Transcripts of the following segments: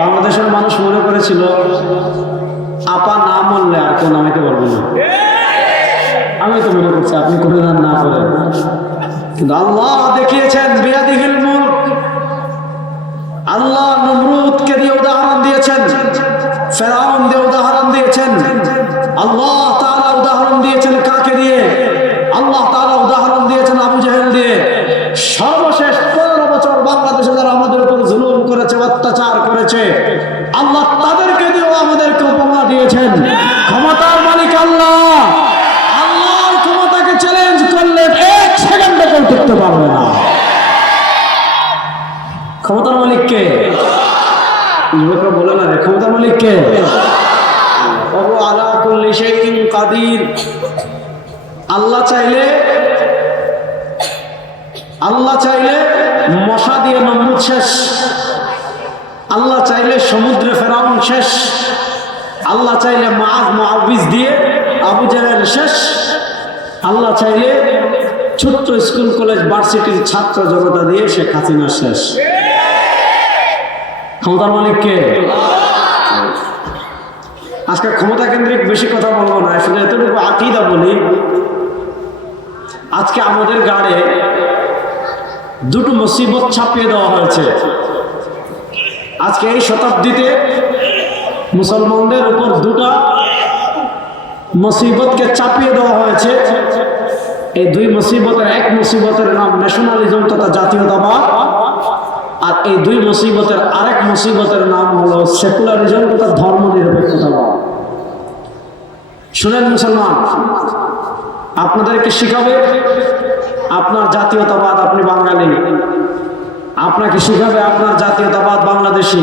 বাংলাদেশের মানুষ মনে করেছিল আপা না মরলে আর কেউ নামাইতে পারবো না। আমি তো মনে করছি আপনি কোনো গান না করেন, কিন্তু আল্লাহ দেখিয়েছেন বিয়াদিহিল মুলক। আল্লাহ নমরুদকে দিয়ে উদাহরণ দিয়েছেন, ফেরাউন দিয়ে উদাহরণ দিয়েছেন, আল্লাহ তাআলা উদাহরণ দিয়েছেন কাকে দিয়ে? আল্লাহ তাআলা উদাহরণ দিয়েছেন আবু জেহেল দিয়ে। সর্বশেষ 15 বছর বাংলাদেশে যারা আমাদের উপর জুলুম করেছে, অত্যাচার করেছে, আল্লাহ তাদেরকে দিয়েও আমাদেরকে উপমা দিয়েছেন। ক্ষমতার মালিক আল্লাহ। আল্লাহর ক্ষমতাকে চ্যালেঞ্জ করলে 1 সেকেন্ডে কেউ টিকতে পারবে না। ক্ষমতার মালিক কে? যুবকরা বলে না রে, ক্ষমতার মালিক কে? ওহু আলা কুল্লি শাইইন কাদির। আল্লাহ চাইলে মশা দিয়ে নমরুদ শেষ, আল্লাহ চাইলে সমুদ্রে ফেরাউন শেষ, আল্লাহ চাইলে মুআজ মুআউবিজ দিয়ে আবু জেহেল শেষ, আল্লাহ চাইলে ছোট্ট স্কুল কলেজ ভার্সিটির ছাত্র জনতা দিয়ে শেখ হাসিনা শেষ। ক্ষমতার মালিক কে? আজকে ক্ষমতা কেন্দ্রিক বেশি কথা বলবো না, আসলে এতটুকু আকীদা বলি। আজকে আমাদের গাড়ে দুটো মুসিবত ছাপিয়ে দেওয়া হয়েছে। আজকে এই শতাব্দীতে মুসলমানদের উপর দুটা মুসিবতকে চাপিয়ে দেওয়া হয়েছে। এই দুই মুসিবতের এক মুসিবতের নাম ন্যাশনালিজম তথা জাতীয়তাবাদ, আর এই দুই মুসিবতের আরেক মুসিবতের নাম হলো সেকুলারিজম তথা ধর্মনিরপেক্ষতাবাদ। শুনেন মুসলমান, আপনাদেরকে শিখাবে আপনার জাতীয়তাবাদ আপনি বাঙালি, আপনাকে শিখাবে আপনার জাতীয়তাবাদ বাংলাদেশি,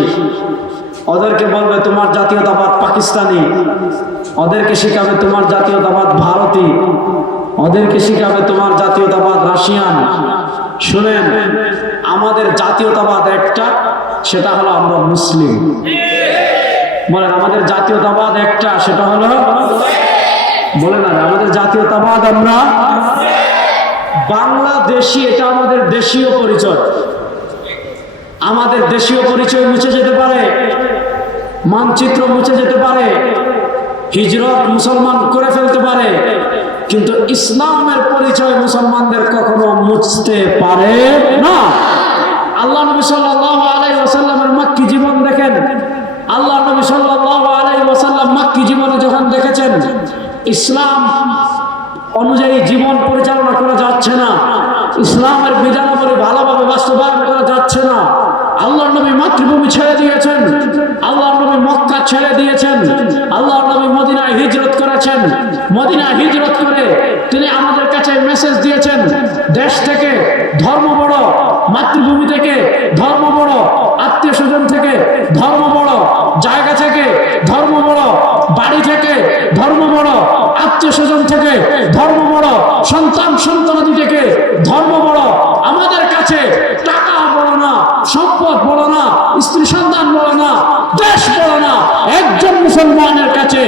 ওদেরকে বলবে তোমার জাতীয়তাবাদ পাকিস্তানি, ওদেরকে শিখাবে তোমার জাতীয়তাবাদ ভারতী, ওদেরকে শিখাবে তোমার জাতীয়তাবাদ রাশিয়ান। শুনেন, আমাদের জাতীয়তাবাদ একটা, সেটা হলো আমরা মুসলিম। বলেন আমাদের জাতীয়তাবাদ একটা, সেটা হলো, বলেন না আমাদের জাতীয়তাবাদ আমরা বাংলাদেশি। এটা আমাদের দেশীয় পরিচয়। আমাদের দেশীয় পরিচয় মুছে যেতে পারে, মানচিত্র মুছে যেতে পারে, হিজরত মুসলমান করে ফেলতে পারে, কিন্তু ইসলামের পরিচয় মুসলমানদের কখনো মুছতে পারে না। আল্লাহ নবী সাল্লাল্লাহু আলাইহি ওয়াসাল্লামের মক্কি জীবন দেখেন। আল্লাহ নবী সাল্লাল্লাহু আলাইহি ওয়াসাল্লাম মক্কি জীবনে যখন দেখেছেন ইসলাম অনুযায়ী জীবন পরিচালনা করা যাচ্ছে না, ইসলামের বিধানাবলী ভালোভাবে বাস্তবায়ন করা যাচ্ছে না, আল্লাহ নবী মাতৃভূমি ছেড়ে দিয়েছেন, আল্লাহ নবী মক্কা ছেড়ে দিয়েছেন, আল্লাহ নবী মদিনায় হিজরত করেছেন। মদিনায় হিজরত করে তিনি আমাদের কাছে মেসেজ দিয়েছেন, দেশ থেকে ধর্ম বড়, মাতৃভূমি থেকে ধর্ম বড়, আত্মীয় স্বজন থেকে ধর্ম বড়, জায়গা থেকে ধর্ম বড়, বাড়ি থেকে ধর্ম বড়, আত্মীয় স্বজন থেকে ধর্ম বড়, সন্তান সন্তানাদি থেকে ধর্ম বড়। আমাদের কাছে টাকা বড় না, সম্পদ বড় না, স্ত্রী সন্তান বড় না, দেশ বড় না, একজন মুসলমানের কাছে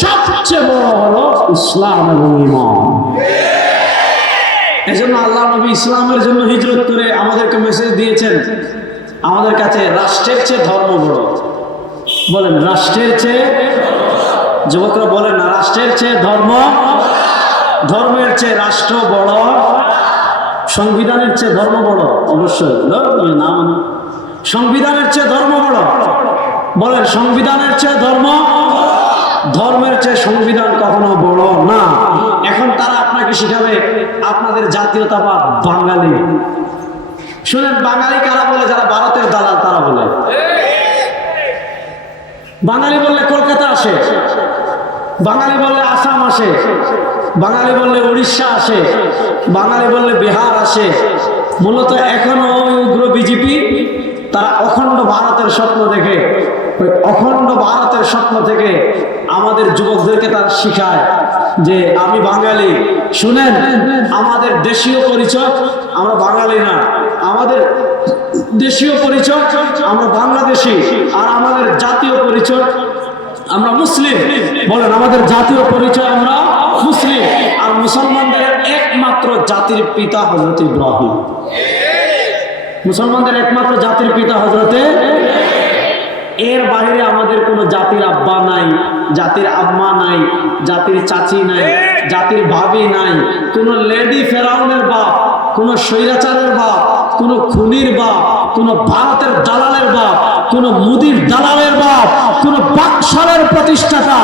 সবচেয়ে বড় হলো ইসলাম এবং ঈমান। এজন্য আল্লাহ নবী ইসলামের জন্য হিজরত করে আমাদেরকে মেসেজ দিয়েছেন, আমাদের কাছে রাষ্ট্রের চেয়ে ধর্ম বড়। বলেন রাষ্ট্রের চেয়ে, যুবকরা বলেন না রাষ্ট্রের চেয়ে ধর্ম, ধর্মের চেয়ে রাষ্ট্র বড়, সংবিধানের চেয়ে ধর্ম বড়। অবশ্যই না, মানে সংবিধানের চেয়ে ধর্ম বড়। বলেন সংবিধানের চেয়ে ধর্ম, ধর্মের চেয়ে সংবিধান কখনো বড় না। এখন তারা আপনাকে শিখাবে আপনাদের জাতীয়তাবাদ বাঙালি। শুনেন, বাঙালি কারা বলে? যারা ভারতের দালাল তারা বলে। বাঙালি বললে কলকাতা আসে, বাঙালি বললে আসাম আসে, বাঙালি বললে উড়িষ্যা আসে, বাঙালি বললে বিহার আসে। মূলত এখনো ওই উগ্র বিজেপি তারা অখণ্ড ভারতের স্বপ্ন দেখে, ওই অখণ্ড ভারতের স্বপ্ন থেকে আমাদের যুবকদেরকে তারা শিখায় যে আমি বাঙালি। শুনেন, আমাদের দেশীয় পরিচয় আমরা বাঙালি না, আমাদের দেশীয় পরিচয় আমরা বাংলাদেশি, আর আমাদের জাতীয় পরিচয় আমরা মুসলিম। বলেন আমাদের জাতীয় পরিচয় আমরা মুসলিম। আর মুসলমানদের একমাত্র জাতির পিতা হযরত ইব্রাহিম। মুসলমানদের একমাত্র জাতির পিতা হযরতে এর বাইরে আমাদের কোনো জাতির আব্বা নাই, জাতির আম্মা নাই, জাতির চাচি নাই, জাতির ভাবি নাই, কোনো লেডি ফেরাউনের বাপ, কোনো স্বৈরাচারের বাপ, কোনো খুনির বাপ, কোনো ভারতের দালালের বাপ, কোনো মুদির দালালের বাপ, কোনো বাকশালের প্রতিষ্ঠাতা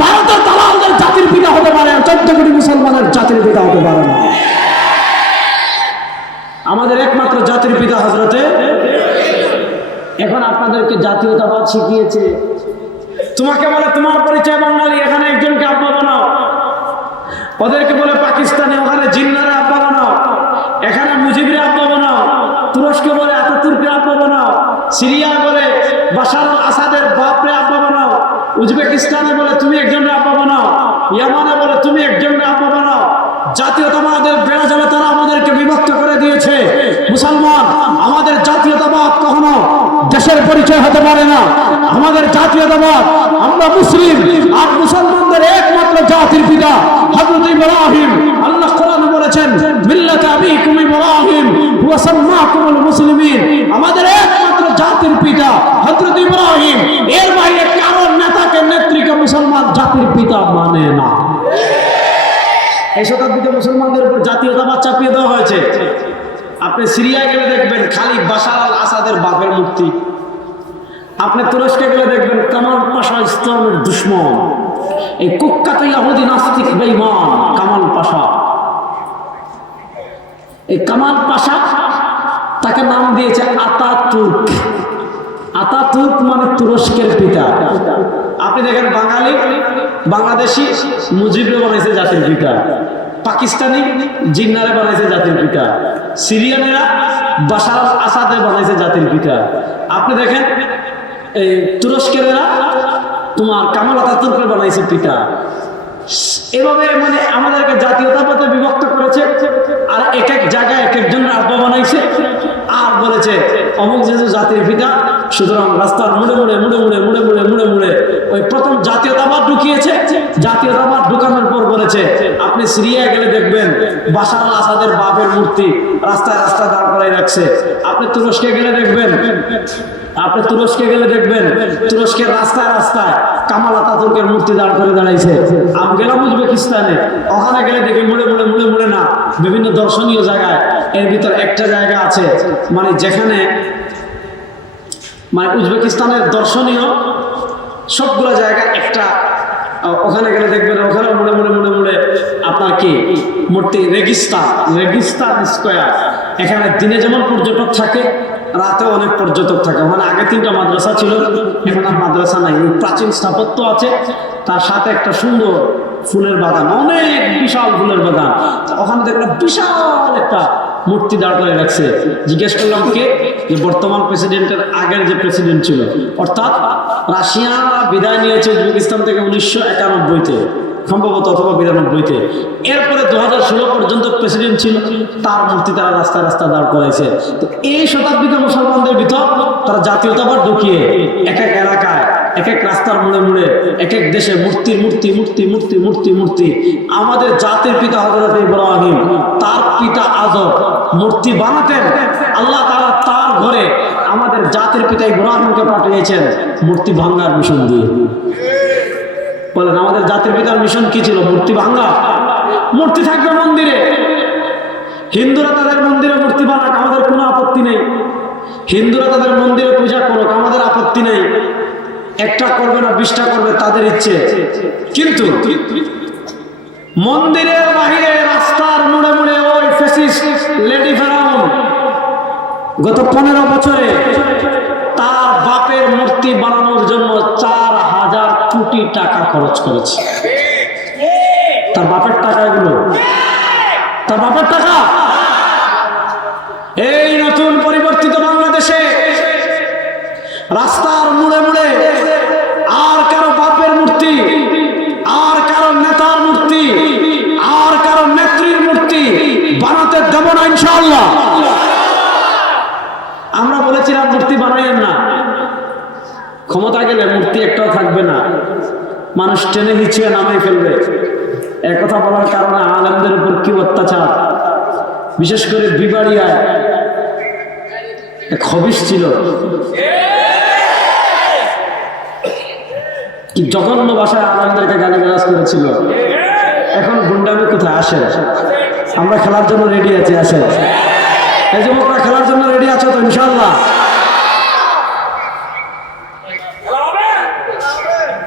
ভারতের দালালদের জাতির পিতা হতে পারে, 14 কোটি মুসলমানের জাতির পিতা হতে পারে না। আমাদের একমাত্র জাতির পিতা হযরতে। এখন আপনাদেরকে জাতীয়তাবাদ শিখিয়েছে, তোমাকে বলে তোমার পরিচয় বাঙালি, এখানে একজনকে আব্বা বানাও। ওদেরকে বলে পাকিস্তানে, ওখানে জিন্নারে আব্বা বানাও, এখানে মুজিবের আব্বা বানাও। তুরস্কে বলে আতাতুর্কের আব্বা বানাও, সিরিয়া বলে বাশার আল আসাদের বাপরে আব্বা বানাও, উজবেকিস্তানে বলে তুমি একজনের আব্বা বানাও, ইয়ামানে বলে তুমি একজনের আব্বা বানাও। জাতীয়তাবাদের বেড়া জালে তারা আমাদেরকে বিভক্ত করে দিয়েছে। মুসলমান, আমাদের জাতীয়তাবাদ কখনো দেশের পরিচয় হতে পারে না। আমাদের জাতীয়তাবাদ, আমরা মুসলিম, আর মুসলমানদের একমাত্র জাতির পিতা হযরত ইব্রাহিম। আল্লাহ কোরআনে বলেছেন, মিল্লাত আবিকুম ইব্রাহিম ওয়া সাম্মাকুমুল মুসলিমিন। আমাদের একমাত্র জাতির পিতা হযরত ইব্রাহিম। এর বাইরে কারো নেতাকে, নেত্রীকে মুসলমান জাতির পিতা মানে না। এই শতাব্দীতে মুসলমানদের উপর জাতীয়তাবাদ চাপিয়ে দেওয়া হয়েছে। আপনি সিরিয়া গেলে দেখবেন খালি বাশার আল আসাদের বাপের মূর্তি। আপনি তুরস্কে গেলে দেখবেন কামাল পাশা ইসলামের দুশ্মন, এই কুখ্যাত ইহুদি নাস্তিক বেঈমান কামাল পাশা। এই কামাল পাশা, তাকে নাম দিয়েছে আতাতুর্ক। আতাতুর্ক মানে তুরস্কের পিতা। আপনি দেখেন বাঙালি, বাংলাদেশি মুজিবরে বানাইছে জাতির পিতা, পাকিস্তানি জিন্নারে বানাইছে জাতির পিতা, সিরিয়ানেরা বাশার আল আসাদে বানাইছে জাতির পিতা। আপনি দেখেন এই তুরস্কেরা তোমার কামাল আতাতুর্কে বানাইছে পিতা। এভাবে মানে আমাদেরকে জাতীয়তাবাদে বিভক্ত করেছে, আর এক এক জায়গায় এক একজনের আব্বা বানাইছে, আর বলেছে অমুক যেহেতু জাতির পিতা, সুতরাং রাস্তার মুড়ে মুড়ে মুড়ে মুড়ে মুড়ে মুড়ে মুড়ে মুড়ে ওই প্রথম জাতীয়তাবাদ ঢুকিয়েছে। জাতীয়তাবাদ ঢুকানোর পর বলেছে, আপনি সিরিয়া গেলে দেখবেন বাশার আল আসাদের বাপের মূর্তি রাস্তায় রাস্তায় দাঁড় করাই রাখছে। আপনি তুরস্কে গেলে দেখবেন, তুরস্কের রাস্তায় রাস্তায় কামাল আতাতুর্কের মূর্তি দাঁড় করে দাঁড়াইছে। আমি গেলাম উজবেকিস্তানে, ওখানে গেলে দেখি মুড়ে মুড়ে মুড়ে মুড়ে না, বিভিন্ন দর্শনীয় জায়গায়। এর ভিতর একটা জায়গা আছে মানে যেখানে মানে উজবেকিস্তানের দর্শনীয় সবগুলো জায়গা একটা, ওখানে গেলে দেখবেন ওখানে মুড়ে মুড়ে মুড়ে মুড়ে আপনার কি মূর্তি রেগিস্তান স্কয়ার। এখানে দিনে যেমন পর্যটক থাকে, রাতেও অনেক পর্যটক থাকে। ওখানে আগে 3টা মাদ্রাসা ছিল, এখন আর মাদ্রাসা নাই। প্রাচীন স্থাপত্য আছে, তার সাথে একটা সুন্দর ফুলের বাগান, অনেক বিশাল ফুলের বাগান। ওখানে দেখলাম বিশাল একটা মূর্তি দাঁড় করে রাখছে। জিজ্ঞেস করলাম কে? যে বর্তমান প্রেসিডেন্টের আগের যে প্রেসিডেন্ট ছিল, অর্থাৎ রাশিয়া বিদায় নিয়েছে উজবেকিস্তান থেকে 1991-তে সম্ভবত, অথবা 92-তে। এরপরে 2016 পর্যন্ত প্রেসিডেন্ট ছিল, তার মূর্তি তারা রাস্তায় রাস্তায় দাঁড় করাইছে। তো এই শতাব্দীতে মুসলমানদের ভিতর তারা জাতীয়তাবাদ ঢুকিয়ে এক এক এলাকায়, এক এক রাস্তার মুড়ে মুড়ে, এক এক দেশে মূর্তি মূর্তি মূর্তি মূর্তি মূর্তি মূর্তি। আমাদের জাতির পিতা হযরত ইব্রাহিম, তার পিতা আজর মূর্তি বানাতেন। আল্লাহ তাআলা তার ঘরে আমাদের জাতির পিতা ইব্রাহিমকে পাঠিয়েছেন মূর্তি ভাঙ্গার মিশন দিয়ে। বলেন আমাদের জাতির পিতার মিশন কি ছিল? মূর্তি ভাঙ্গা। মূর্তি থাকবে মন্দিরে, হিন্দুরা তাদের মন্দিরে মূর্তি বানাক, আমাদের কোনো আপত্তি নেই। হিন্দুরা তাদের মন্দিরে পূজা করুক, আমাদের আপত্তি নেই। একটা করবে না 20টা করবে, তাদের ইচ্ছে। কিন্তু মন্দিরের বাহিরে রাস্তার মুড়ে মুড়ে ওই ফ্যাসিস্ট লেডি ফেরাউন গত 15 বছরে তার বাপের মূর্তি বানানোর জন্য 4000 কোটি টাকা খরচ করেছে। তার বাপের টাকা, এগুলো তার বাপের টাকা। এই নতুন পরিবর্তিত বাংলাদেশে রাস্তার মুড়ে মুড়ে আর কারো বাপের মূর্তি, আর কারো নেতার মূর্তি, আর কারো নেত্রীর মূর্তি বানাতে দেব না ইনশাআল্লাহ। আমরা বলেছিলাম মূর্তি বানাইয়েন না, ক্ষমতা গেলে মূর্তি একটাও থাকবে না, মানুষ টেনে হিঁচিয়ে নামাই ফেলবে। একথা বলার কারণে আলেমদের উপর কি অত্যাচার, বিশেষ করে বিবাড়িয়ায় এক খবিশ ছিল, কি জঘন্য ভাষায় আমাদেরকে গালিগালাজ করেছিল। এখন গুন্ডামি কোথায় আসে? আমরা খেলার জন্য রেডি আছি, আসে। এই যুবকরা খেলার জন্য রেডি আছো তো ইনশাআল্লাহ?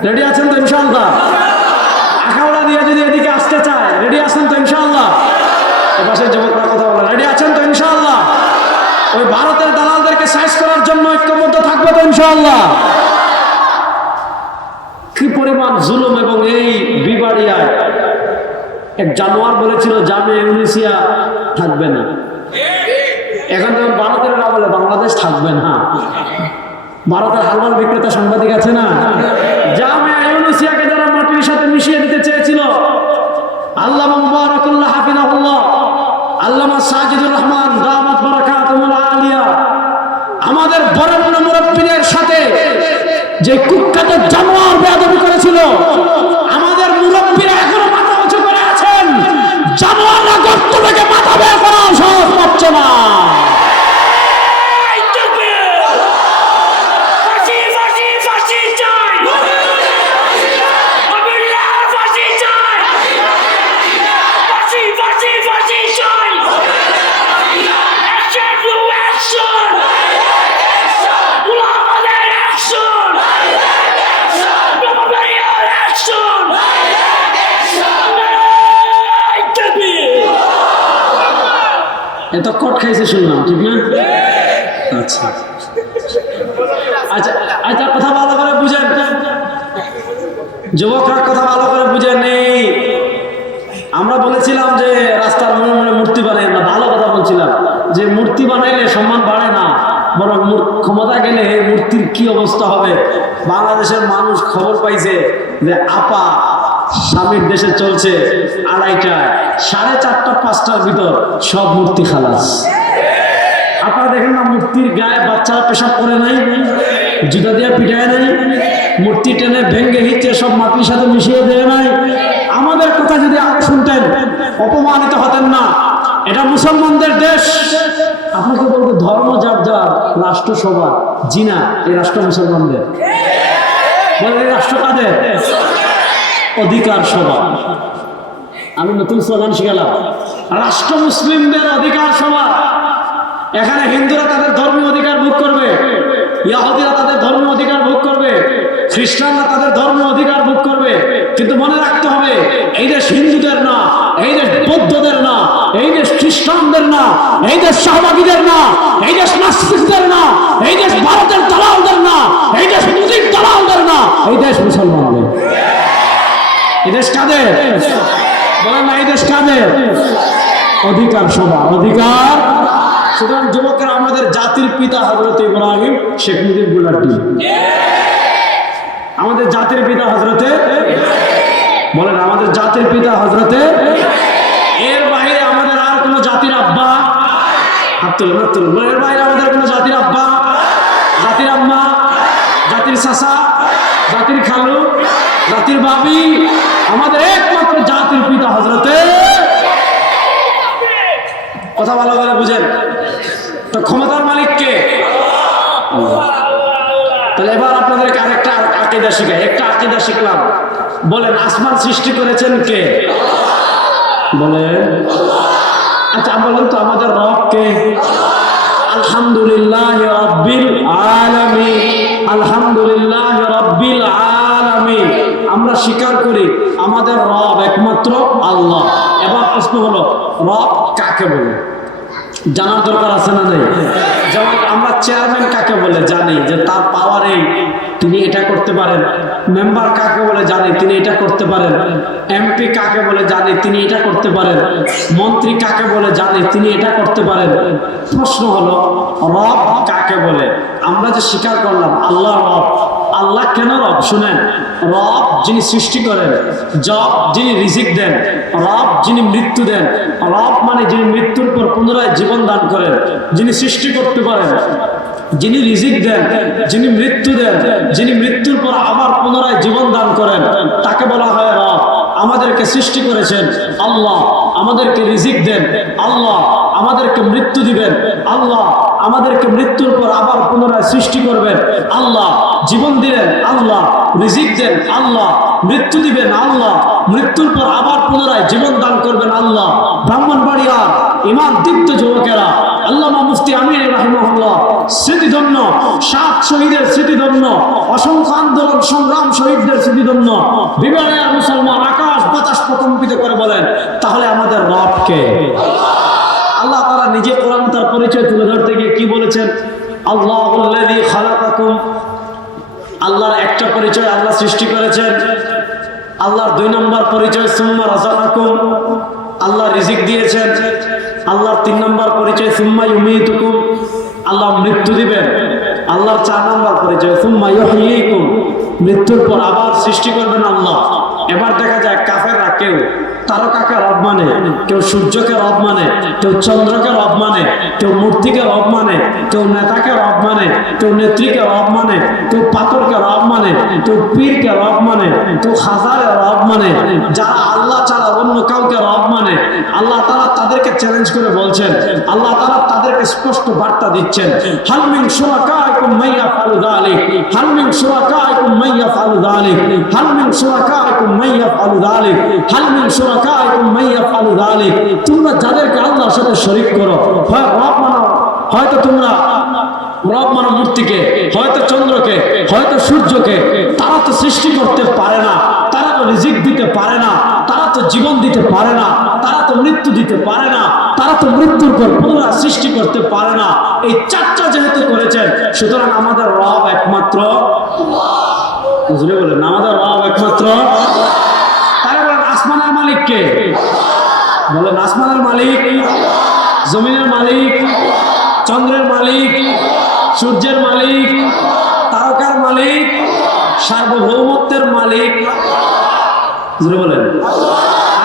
রেডি আছেন তো ইনশাআল্লাহ? আখাউড়া দিয়ে যদি এদিকে আসতে চায়, রেডি আছেন তো ইনশাআল্লাহ? এপাশের যুবকরা কথা বলে, রেডি আছেন তো ইনশাআল্লাহ? ওই ভারতের দালালদেরকে সাইজ করার জন্য ঐক্যবদ্ধ থাকবে তো ইনশাআল্লাহ? কি পরিমাণ জুলুম! এবং এই বিবাড়িয়ায় এক জানোয়ার বলেছিল জামিয়া ইউনিসিয়া থাকবে না। এখন তো ভারতের না বলে বাংলাদেশ থাকবে না। ভারতের হালওয়ার বিক্রেতা সাংবাদিক আছে না, জামিয়া ইউনিসিয়াকে যারা মাটির সাথে মিশিয়ে দিতে চেয়েছিল, আল্লামা মুবারাকুল্লাহ হাফিজাহুল্লাহ, আল্লামা সাজিদুর রহমান দামাত বারাকাতুহুল আলিয়া, আমাদের বরেণ্য মুরব্বিদের সাথে যে কুখ্যাত জানোয়ার বেয়াদবি করেছিল, আমাদের মুরব্বিরা এখনো মাথা উঁচু করে আছেন। জানোয়াররা গর্ত থেকে মাথা বের করা সহজ পাচ্ছে না। এত কট খাইছে শুনলাম, ঠিক না? আচ্ছা আচ্ছা আচ্ছা, কথা ভালো করে বুঝেন যুবকরা, কথা ভালো করে বুঝেন। নেই আমরা বলেছিলাম যে রাস্তার মনে মনে মূর্তি বানাই না, ভালো কথা বলছিলাম যে মূর্তি বানাইলে সম্মান বাড়ে না, বরং ক্ষমতা গেলে এই মূর্তির কি অবস্থা হবে। বাংলাদেশের মানুষ খবর পাইছে যে আপা স্বামীর দেশে চলছে 2:30টায়, 4:30 5টার ভিতর সব মূর্তি খালাস। আপনারা দেখেন না, মূর্তির গায়ে বাচ্চারা পেশাব করে নাই, জুতা দিয়ে পিটায় নাই, মূর্তি টেনে ভেঙ্গে হিচ্ছে সব মাটির সাথে মিশিয়ে দেয় নাই। আমাদের কথা যদি আগে শুনতেন অপমানিত হতেন না। এটা মুসলমানদের দেশ। আপনাকে বলবো, ধর্ম যার যার, রাষ্ট্র সবার। জি না, এই রাষ্ট্র মুসলমানদের। বলে এই রাষ্ট্র কাদের? অধিকার সভা। আমি নতুন স্লোগান শিখালাম, রাষ্ট্র মুসলিমদের অধিকার সভা। এখানে হিন্দুরা তাদের ধর্মীয় অধিকার ভোগ করবে, ইহুদিরা তাদের ধর্মীয় অধিকার ভোগ করবে, খ্রিস্টানরা তাদের ধর্মীয় অধিকার ভোগ করবে। কিন্তু মনে রাখতে হবে, এই দেশ হিন্দুদের না, এই দেশ বৌদ্ধদের না, এই দেশ খ্রিস্টানদের না, এই দেশ শাহবাগীদের না, এই দেশ নাস্তিকদের না, এই দেশ ভারতের দালালদের না, এই দেশ মুসলিম দালালদের না, এই দেশ মুসলমানদের। এই দেশ কাদের? বলেন না, এই দেশ কাদের? অধিকার সভা, অধিকার। সুতরাং যুবকেরা, আমাদের জাতির পিতা হযরত ইব্রাহিম শেখ মুজিবুল্লাহ, আমাদের জাতির পিতা হযরতে, বলেন আমাদের জাতির পিতা হযরতে। এর বাইরে আমাদের আর কোনো জাতির আব্বা, হাত তুলুন, হাত তুলুন, এর বাইরে আমাদের কোনো জাতির আব্বা, জাতির আম্মা, জাতির চাচা, জাতির খালু, জাতির বাবি, আমাদের একমাত্র জাতির পিতা হযরতে। কথা ভালো করে বুঝেন তো, ক্ষমতার মালিক কে? তাহলে এবার আপনাদেরকে আরেকটা আকীদা শিখাই। একটা আকীদা শিখলাম, বলেন আসমান সৃষ্টি করেছেন কে? বলেন। আচ্ছা বলেন তো, আমাদের রব কে? আলহামদুলিল্লাহ রাব্বিল আলামিন, আলহামদুলিল্লাহ রাব্বিল আলামিন। আমরা স্বীকার করি আমাদের রব একমাত্র আল্লাহ। এবার প্রশ্ন হলো, রব কাকে বলে? জানার দরকার আছে না নেই? যেমন আমরা চেয়ারম্যান কাকে বলে জানি, যে তার পাওয়ারে তিনি এটা করতে পারেন। মেম্বার কাকে বলে জানি, তিনি এটা করতে পারেন। এমপি কাকে বলে জানি, তিনি এটা করতে পারেন। মন্ত্রী কাকে বলে জানি, তিনি এটা করতে পারেন। প্রশ্ন হলো, রব কাকে বলে? আমরা যে স্বীকার করলাম আল্লাহ রব, আল্লাহ কেন রব? শুনেন, রব যিনি সৃষ্টি করেন, জব যিনি রিজিক দেন, রব যিনি মৃত্যু দেন। রব মানে যিনি মৃত্যুর পর পুনরায় জীবন দান করেন, যিনি সৃষ্টি করতে পারেন, যিনি রিজিক দেন, যিনি মৃত্যু দেন, যিনি মৃত্যুর পর আবার পুনরায় জীবন দান করেন, তাকে বলা হয় রব। আমাদেরকে সৃষ্টি করেছেন আল্লাহ, আমাদেরকে রিজিক দেন আল্লাহ, আমাদেরকে মৃত্যু দিবেন আল্লাহ, আমাদেরকে মৃত্যুর পর আবার পুনরায় সৃষ্টি করবেন আল্লাহ। জীবন দিলেন আল্লাহ, রিজিক দেন আল্লাহ, মৃত্যু দিবেন আল্লাহ, মৃত্যুর পর আবার পুনরায় জীবন দান করবেন আল্লাহ। ব্রাহ্মণবাড়িয়ার ইমান দীপ্ত যুবকেরা, আল্লামা মুফতি আমিন রাহিমাহুল্লাহ স্মৃতিধন্য, 7 শহীদের স্মৃতিধন্য, অসংখ্য আন্দোলন সংগ্রাম শহীদদের স্মৃতিধন্য বিবাহের মুসলমান আকাশ বাতাস প্রকম্পিত করে বলেন, তাহলে আমাদের রব কে? আল্লাহ তাআলা নিজে কোরআন তার পরিচয় তুলে ধরতে গিয়ে কি বলেছেন? আল্লাহুল্লাযী খালাকাকুম, আল্লাহর একটা পরিচয় আল্লাহ সৃষ্টি করেছেন। আল্লাহর 2 নম্বর পরিচয় সুম্মা রাযাকাকুম, আল্লাহ রিজিক দিয়েছেন। আল্লাহর 3 নম্বর পরিচয় সুম্মা ইউমীতুকুম, আল্লাহ মৃত্যু দিবেন। আল্লাহর 4 নম্বর পরিচয় সুম্মা ইউহয়ীকুম, মৃত্যুর পর আবার সৃষ্টি করবেন আল্লাহ। এবার দেখা যায় কাফেররা কেউ তারকাকে রব মানে, কেউ সূর্যকে রব মানে, কেউ চন্দ্রকে রব মানে, কেউ মূর্তিকে রব মানে, কেউ নেতাকে রব মানে, কেউ নেত্রীকে রব মানে, কেউ পাথরকে রব মানে, কেউ পীরকে রব মানে, কেউ খাজারে রব মানে। যারা আল্লাহ ছাড়া অন্য কাউকে রব মানে, আল্লাহ তাআলা তাদেরকে চ্যালেঞ্জ করে বলছেন, আল্লাহ তাআলা তাদেরকে স্পষ্ট বার্তা দিচ্ছেন, হাল মিন শুরাকাইকুম মান ইয়াফআলু যালিক, হাল মিন শুরাকাইকুম মান ইয়াফআলু যালিক, হাল মিন শুরাকাইকুম মান ইয়াফআলু যালিক, হাল মিন শুরাকাইকুম মান ইয়াফআলু যালিক। তোমরা যাদেরকে আল্লাহর সাথে শরীক করো, হয় রব মানো, হয়তো তোমরা রব মানো মূর্তিকে, হয়তো চন্দ্রকে, হয়তো সূর্যকে, তারা তো সৃষ্টি করতে পারে না, তারা তো রিজিক দিতে পারে না, তারা তো জীবন দিতে পারে না, তারা তো মৃত্যু দিতে পারে না, তারা তো মৃত্যুর পর পুনরায় সৃষ্টি করতে পারে না। এই 4টা যেহেতু করেছেন, সুতরাং আমাদের রব একমাত্র বুঝলে বলেন, আমাদের রব একমাত্র। তারা বলেন আসমানের মালিক কে? বলেন আসমানের মালিক, জমিনের মালিক, চন্দ্রের মালিক, সূর্যের মালিক, তারকার মালিক, সার্বভৌমত্বের মালিক। বুঝলে বলেন